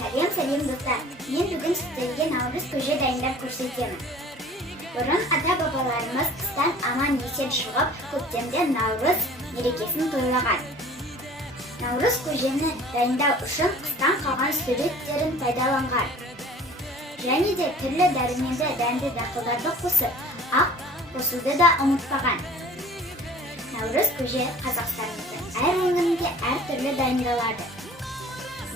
Сәлем достар, мен бүгін сіздерге наурыз көже дайындап көрсетемін. Бұрын ата-бабаларымыз қыстан аман-есен шығып, көктемде наурыз мерекесін тойлаған. Наурыз көжені дайындау үшін қыстан қалған сүреттерін пайдаланған. Және де түрлі дәруменді дәнді дақылдарды қосып, ақ қосуды да ұмытпаған. Наурыз көже Қазақстанымыздың әр өңірінде әр түрлі дайындалады.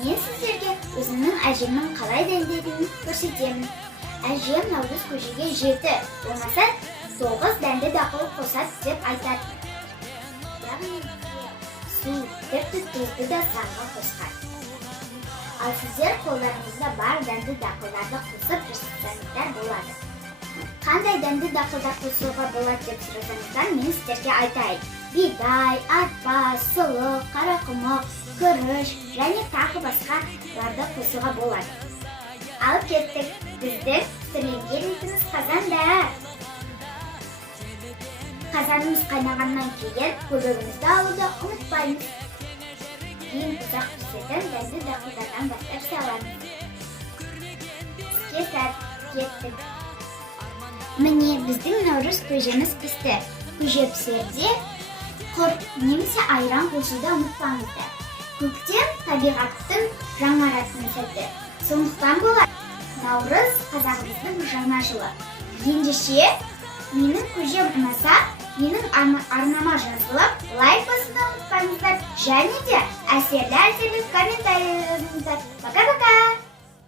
Мен сіздерге өзімнің әжемнің қалай дайындайтынын көрсетемін. Әжем наурыз көжеге 7, болмаса 9 дәнді дақыл қосады деп айтады. Яғни су, тіпті тұзды да санға қосқан. Ал сіздер қолдарыңызда бар дәнді дақылдарды қосып жасасаңыздар болады. Қандай дәнді дақылдар қосуға болады деп сұрасаңыздар, мен сіздерге айтайын. Бидай, арпа, сұлы, қарақұмық, күріш және тағы басқаларды қосуға болады. Ал кеттік, біздің түрленген етіміз қазанда. Қазанымыз қайнағаннан кейін көбігімізді алуды ұмытпаймыз. Кейін ұзақ пісетін дәнді дақылдардан бастап саламыз. Кеттік. Міне біздің наурыз көжеміз пісті. Көже пісерде құрт немесе айран қосуды ұмытпаңыздар. Көктем табиғаттың жаңаратын сәті. Сондықтан болар наурыз қазағымыздың жаңа жылы. Ендеше менің көжем ұнаса, менің арнама жазылып, лайк басуды ұмытпаңыздар. Және де әсерлі комментарий жазыңыздар. Пока-пока!